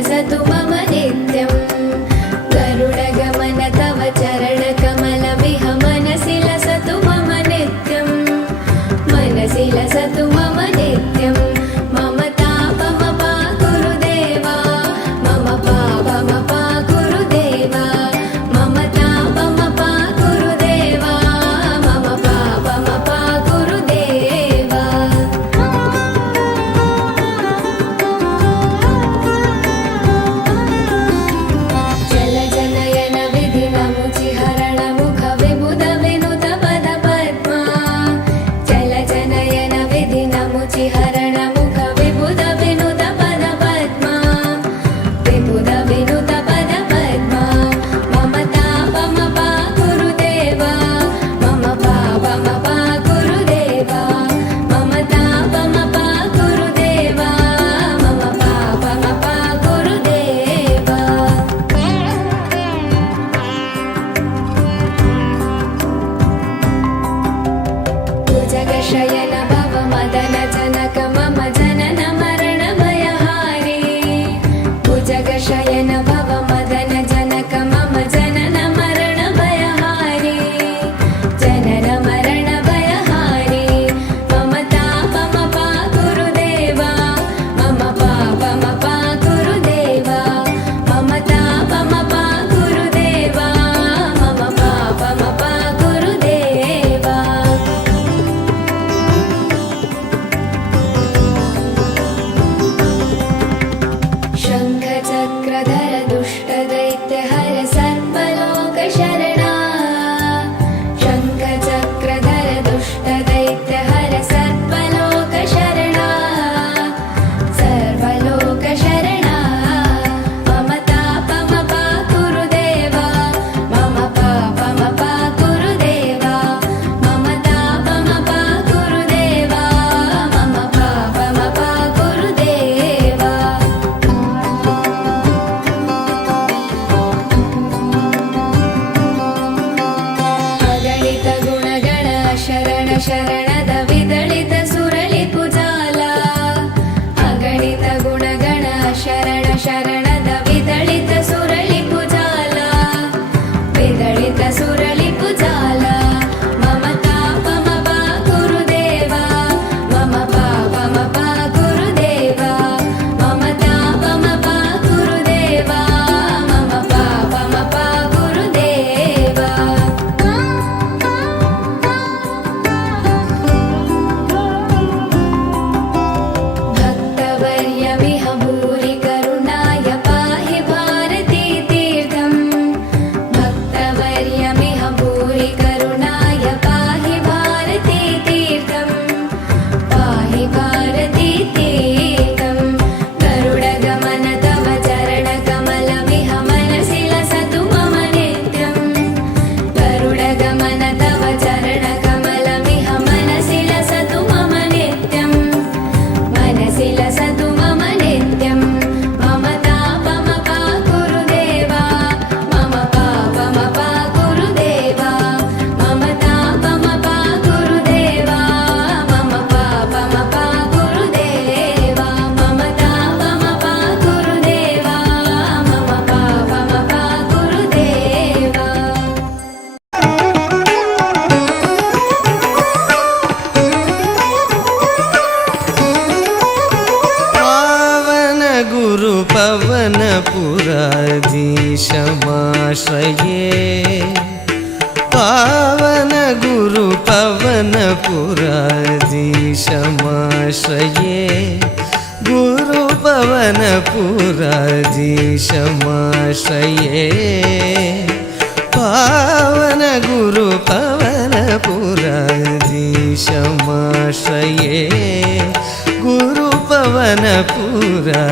लसतु मम नित्यं गरुडगमन तव चरणकमलमिह मनसि लसतु मम नित्यं मनसि लसतु मम नित्यं मम तापमपा गुरुदेवा मम पापमपा गुरुदेवा मम तापमपा गुरुदेवा मम पापमपा गुरुदेवा जलजनयन विधिनमुचिहरण मुख विबुध विनुत पद पद्मा जलजनयन विधिनमुचिहरण मुख विबुध विनुत पद पद्मा विबुध विनुत पद पद्मा मम तापमपा गुरुदेवा मम पापमपा गुरुदेवा मम तापमपा गुरुदेवा मम पापमपा गुरुदेवा भुजगशयन भव मदन जनक मम जनन मरण भयहारी भुजगशयन भव मदन जनक मम जनन मरण भयहारी जनन मरण भयहारी मम तापमपा गुरुदेवा मम पापमपा गुरुदेवा मम तापमपा गुरुदेवा मम पापमपा गुरुदेवा शङ्खचक्रधर दुष्टदैत्यहर सर्वलोकशरणा शङ्खचक्रधर दुष्टदैत्यहर सर्वलोकशरणा सर्वलोकशरणा मम तापमपा गुरुदेवा मम पापमपा गुरुदेवा मम तापमपा गुरुदेवा मम पापमपा गुरुदेवा अगणित गुणगण शरण शरणद विदलित सुरलिपुजाला अगणित गुणगण शरण शरणद विदलित सुरलिपुजाला विदलित सुरलिपुजाला मम तापमपा गुरुदेवा मम पापमपा गुरुदेवा मम तापमपा गुरुदेवा मम पापमपा गुरुदेवा भक्तवर्यमिह भूरि करुणाय पाहि भारती तीर्थं भक्तवर्यमिह भूरि करुणाय पाहि भारती तीर्थं पाहि भारती तीर्थं गरुडगमन तव चरणकमलमिह मनसि लसतु मम नित्यं गरुडगमन तव चरणकमलमिह मनसि लसतु मम नित्यं मनसि लसतु मम नित्यं मम तापमपा गुरुदेवा मम पापमपा गुरुदेवा मम तापमपा गुरुदेवा मम पापमपा गुरुदेवा मम तापमपा गुरुदेवा मम पापमपा गुरुदेवा पावन गुरु पवन पुराधीशमाश्रये पावन गुरु पवन पुराधीशमाश्रये गुरु पवन पुराधीशमाश्रये पावन गुरु पवन पुराधीशमाश्रये गुरु पवन पुराधीशमाश्रये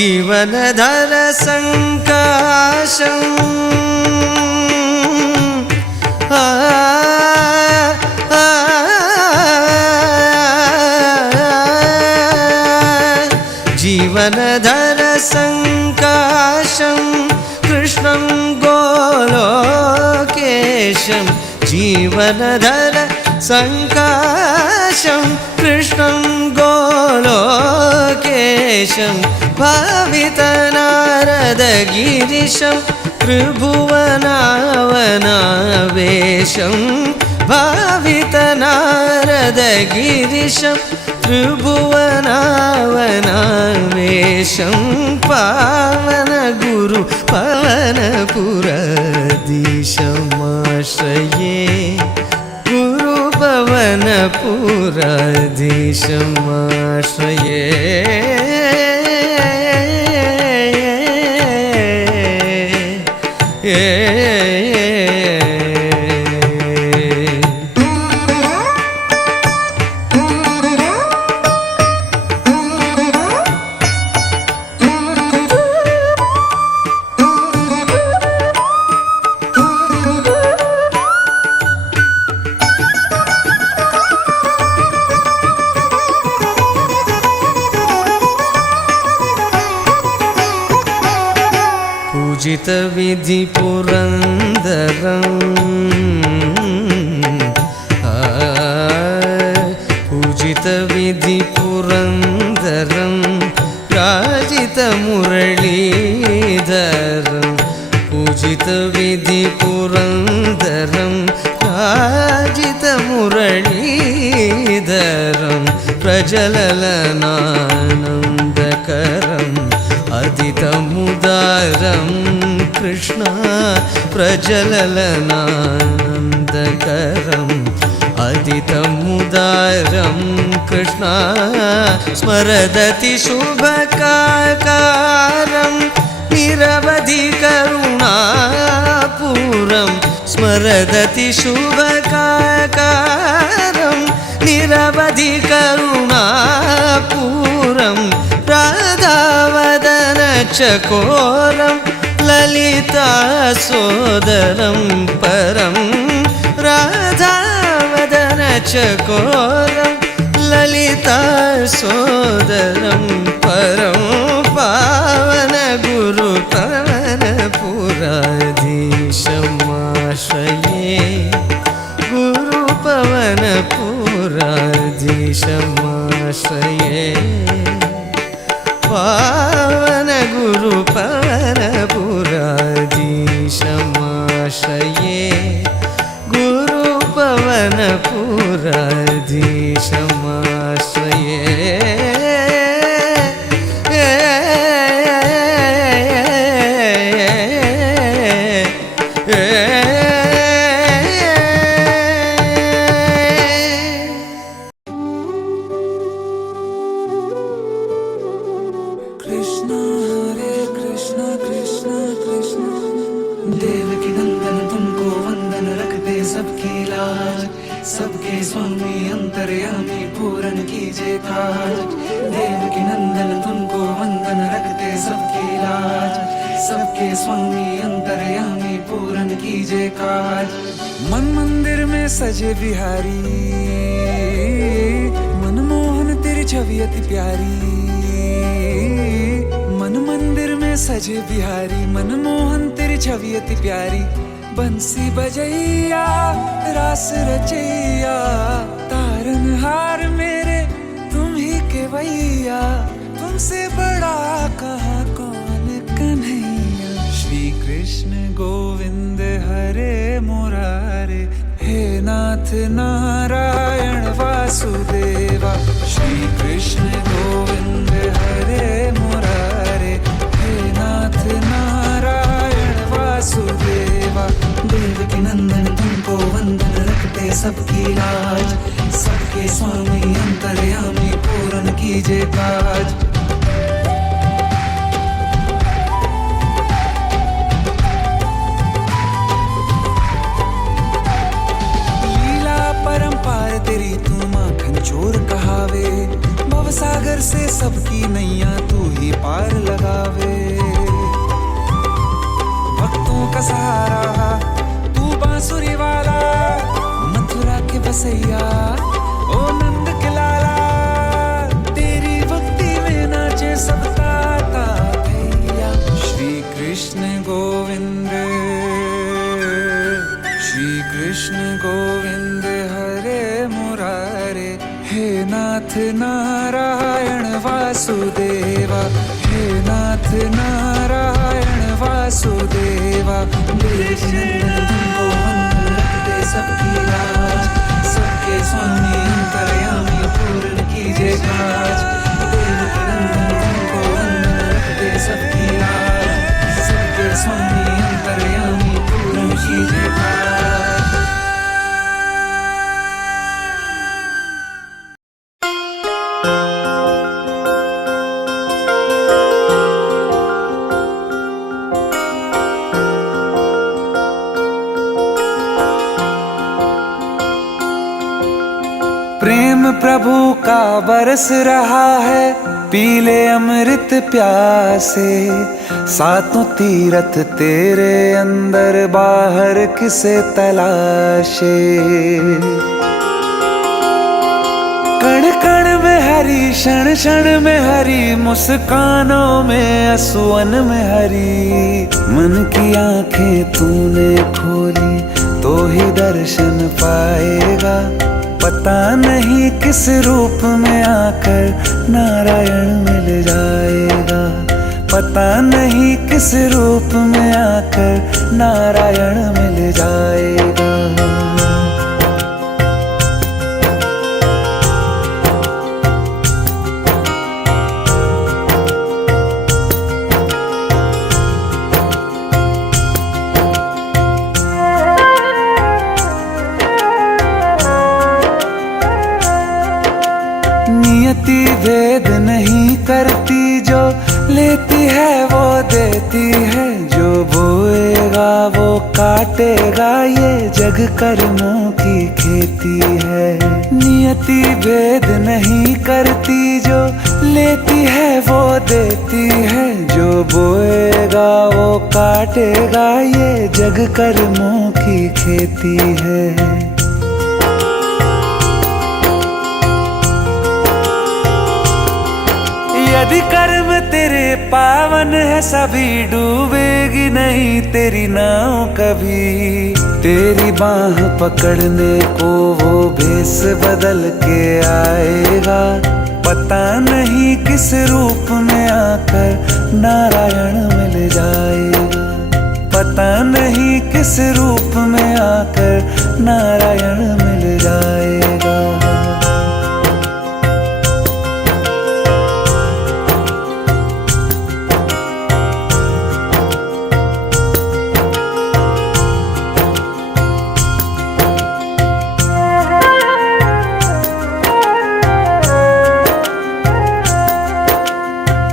जीवनधर संकाशं जीवनधर संकाशं कृष्णं गोलोकेशं जीवनधर संकाशं कृष्णं गोलोकेशं भावितनारदगिरिशं त्रिभुवनावनावेशं भावितनारदगिरिशं त्रिभुवनावनावेशं पावनगुरु पवनपुराधीशमाश्रये गुरुपवनपुराधीशमाश्रये पूजितविधि पुरन्दरं पूजितविधि पुरन्दरं राजितमुरलीधरं पूजितविधि पुरन्दरं राजितमुरलीधरं प्रजललनानन्दकरम् अदितमुदारं कृष्ण प्रजललनानन्दकरम् अदितमुदारं कृष्ण स्मरदति शुभकाकारं निरवधि करुणापूरं स्मरदति शुभकाकारं निरवधि करुणापूरं राधावदन चकोरं ललितासोदरं परं राधावदन चकोरं ललितासोदरं परं पावनगुरु पवनपुराधीशमाश्रये गुरुपवनपुराधीशमाश्रये पावनगुरु पवनपुराधीशमाश्रये गुरुपवनपुराधीशमाश्रये देवकी नंदन तुमको वंदन रखते सबकी लाज सबके स्वामी अंतर्यामी पूरन कीजिए काज देवकी नंदन तुमको वंदन रखते सबकी लाज सबके स्वामी अंतर्यामी पूरन कीजिए काज मन मंदिर में सजे बिहारी मनमोहन तेरी छवि अति प्यारी मन मंदिर में सजे बिहारी मनमोहन तेरी छवि अति प्यारी बंसी बजैया रास रचैया तारनहार मेरे तुम ही के भैया तुमसे बड़ा कहाँ कौन कन्हैया श्री कृष्ण गोविंद हरे मुरारे हे नाथ नारायण वासुदेवा श्री कृष्ण गोविंद हरे मुरारे हे नाथ नारायण वासुदेवा देवकी नंदन तुमको वंदन रखते सबकी लाज सबके स्वामी अंतर्यामी पूरन कीजिए काज परंपार तेरी तू माखन चोर कहावे भवसागर से सबकी नैया तू ही पार लगा नाथ नारायण वासुदेवा, हे नाथ नारायण वासुदेवा। देवनंदन तुमको वंदन रखते सबकी लाज, सबके स्वामी अंतर्यामी पूर्ण कीजिए काज। देवनंदन तुमको वंदन रखते सबकी लाज, सबके स्वामी अंतर्यामी पूर्ण कीजिए काज। प्रेम प्रभु का बरस रहा है, पीले अमृत प्यासे। सातों तीरथ तेरे अंदर, बाहर किसे तलाशे। कण कण में हरी, क्षण क्षण में हरी, मुस्कानों में असुवन में हरी। मन की आंखें तूने खोली तो ही दर्शन पाएगा। पता नहीं किस रूप में आकर नारायण मिल जाएगा। पता नहीं किस रूप में आकर नारायण मिल जाएगा। नियति भेद नहीं करती, जो लेती है वो देती है। जो बोएगा वो काटेगा, ये जग कर्मों की खेती है। नियति भेद नहीं करती, जो लेती है वो देती है। जो बोएगा वो काटेगा, ये जग कर्मों की खेती है। यदि कर्म तेरे पावन है, सभी डूबेगी नहीं तेरी नाव कभी। तेरी बाह पकड़ने को वो भेष बदल के आएगा। पता नहीं किस रूप में आकर नारायण मिल जाएगा। पता नहीं किस रूप में आकर नारायण मिल जाएगा।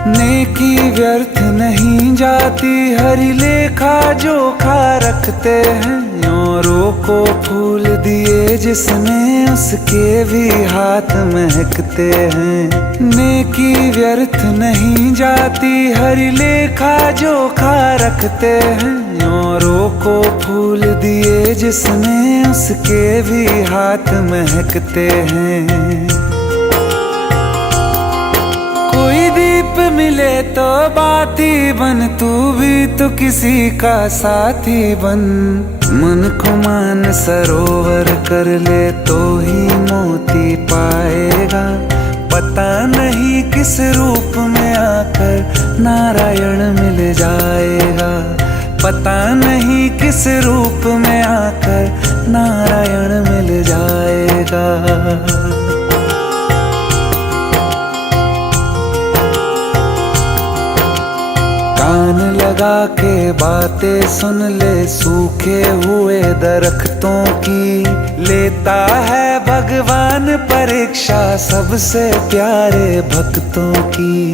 नेकी व्यर्थ नहीं जाती, हरि लेखा जोखा रखते हैं। औरों को फूल दिए जिसने, उसके भी हाथ महकते हैं। नेकी व्यर्थ नहीं जाती, हरि लेखा जोखा रखते हैं। औरों को फूल दिए जिसने, उसके भी हाथ महकते हैं। कोई दीप मिले तो बाती बन, तू भी तो किसी का साथी बन। मन को मान सरोवर कर ले तो ही मोती पाएगा। पता नहीं किस रूप में आकर नारायण मिल जाएगा। पता नहीं किस रूप में आकर नारायण मिल जाएगा। कान लगा के बातें सुन ले, सूखे हुए दरख्तों की। लेता है भगवान परीक्षा सबसे प्यारे भक्तों की।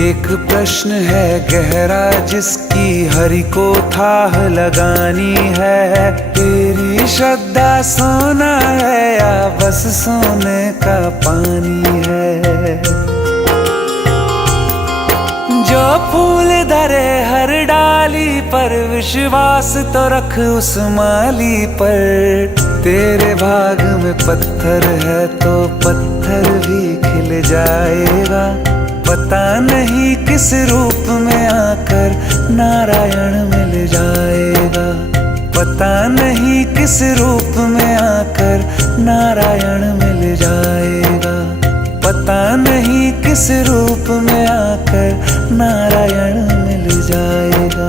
एक प्रश्न है गहरा जिसकी हरि को थाह लगानी है। तेरी श्रद्धा सोना है या बस सोने का पानी है। जो फूल धरे हर डाली पर, विश्वास तो रख उस माली पर। तेरे भाग में पत्थर है तो पत्थर भी खिल जाएगा। पता नहीं किस रूप में आकर नारायण मिल जाएगा। पता नहीं किस रूप में आकर नारायण मिल जाएगा। पता पता नहीं किस रूप में आकर नारायण मिल जाएगा।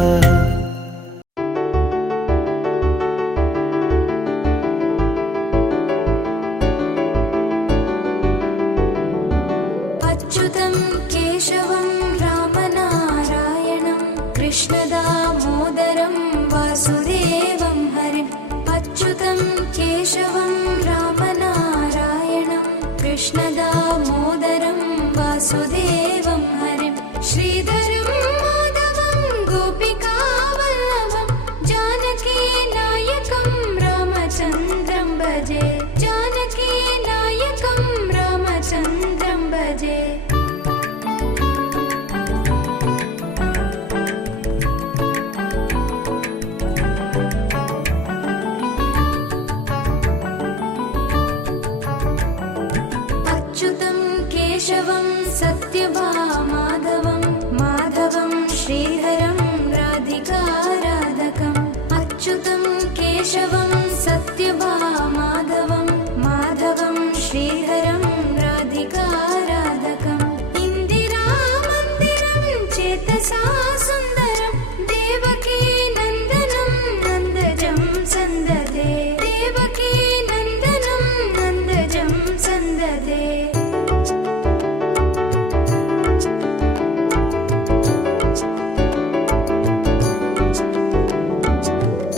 अच्युतं केशवं रामनारायणं कृष्णदामोदरं वासुदेवं हरिम्। अच्युतं केशवं रामनारायणं कृष्णदामोदरं वासुदेवं हरिम्। श्रीधरं माधवं गोपिकावल्लभं जानकीनायकं रामचन्द्रं भजे। जानकीनायकं रामचन्द्रं भजे। अच्युतं केशवं सत्यभामाधवं माधवं श्रीधरं राधिकाराधकम्। अच्युतं केशवं सत्यभामाधवं माधवं श्रीधरं राधिकाराधकम्। इन्दिरामन्दिरं चेतसा सुन्दरं देवकी नन्दनं नन्दजं सन्ददे। देवकी नन्दनं नन्दजं सन्ददे।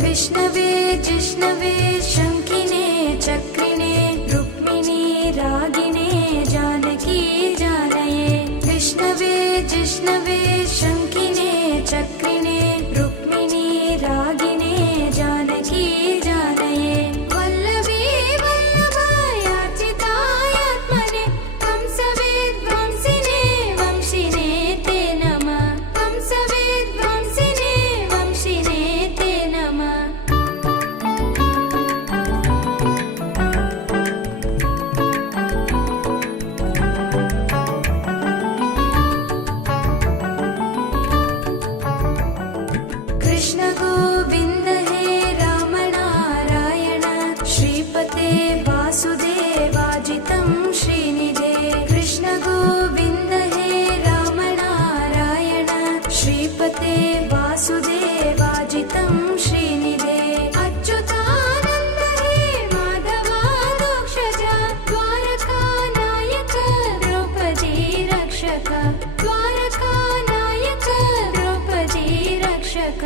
विष्णवे जिष्णवे शङ्खिने चक्रिणे रुक्मिणी रागिणे जानकी जानये। विष्णवे जिष्णवे शङ्खिने चक्रिणे रुक्मिणी रागिणे जानकी जानये। वल्लभी वल्लभायाचितायात्मने कंसवेद्वंसिने वंशिने ते नमः। कंसवेद्वंसिने वंशिने ते नमः। कृष्ण गोविन्द हे रामनारायण श्रीपते वासुदेवाजितं श्रीनिधे। कृष्ण गोविन्द हे रामनारायण श्रीपते वासुदेवाजितं श्रीनिधे। अच्युतानन्द हे माधवादोक्षजा द्वारकानायक द्रौपदी रक्षक। द्वारकानायक द्रौपदी रक्षक।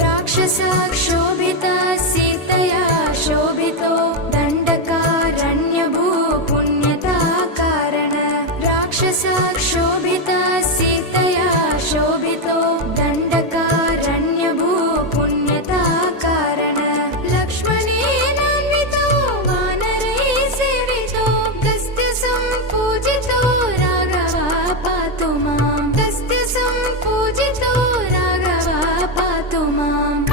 राक्षसक्षोभिता सीतया शोभितो दण्डकारण्यभूपुण्यता कारण। राक्षसक्षोभिता सीतया शोभितो दण्डकारण्यभूपुण्यता कारण। लक्ष्मणेनान्वितो वानरैः सेवितो दस्त्यसम्पूजितो राघवः पातु माम्। दस्त्यसम्पूजितो राघवः पातु माम्।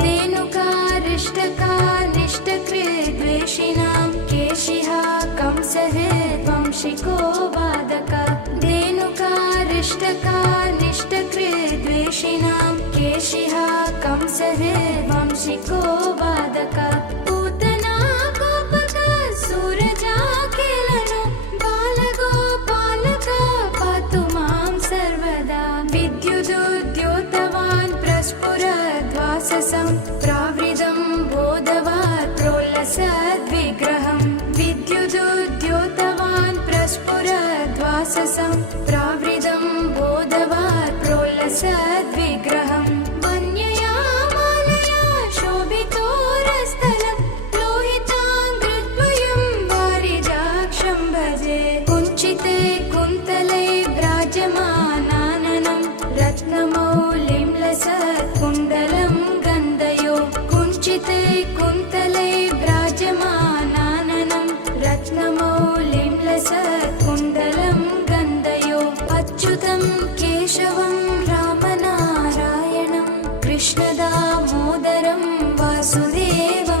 धेनुकारिष्टकानिष्टकृद्वेषिणां केशिः कंसः वंशिको वादक। धेनुकारिष्टकानिष्टकृद्वेषिणां केशिः कंसः वंशिको वादक। पूतना गोपकासुरजाखेलनो बालगोपालक पातु मां सर्वदा। विद्युदुद्योतवान् प्रस्फुरद्वाससं प्रावृतं बोधवात् प्रोल्लसद्विग्रहम्। विद्युदुद्योतवान् प्रस्फुरद्वाससं प्रावृतं बोधवात् प्रोल्लसद्विग्रहम्। वन्यया मालया शोभितोरस्थलं लोहिताङ्घ्रिद्वयं वारिजाक्षं भजे। कुञ्चिते कुन्तले विराजमानाननं रत्नमौलिं लसत्कुण्डलं गन्धयो। कुञ्चिते कुन्तले विराजमानाननं रत्नमौलिं लसत्कुण्डलं गन्धयो। अच्युतं केशवं रामनारायणं कृष्णदामोदरं वासुदेवं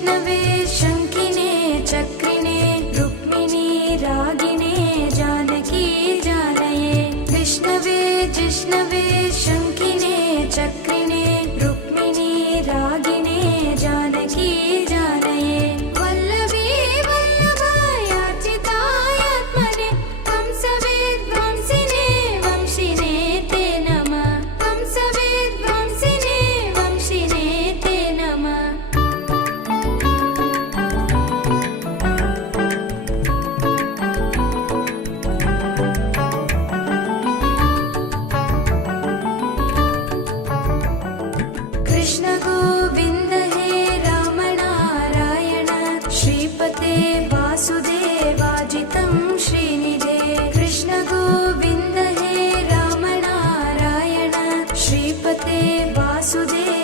विष्णवे शङ्खिने चक्रिणे रुक्मिणी रागिणे जानकी जानये विष्णवे जिष्णवे शङ्खिने चक्रिणे रुक्मिणी रागिणे जानकी जानये वल्लभी वल्लभायार्चितायात्मने कंसवेद्वंसिने वंशिने ते नमः कंसवेद्वंसिने वंशिने ते नमः कृष्ण गोविन्द हे राम नारायण श्रीपते वासुदेवाजितं श्रीनिधे कृष्ण गोविन्द हे राम नारायण श्रीपते वासुदेव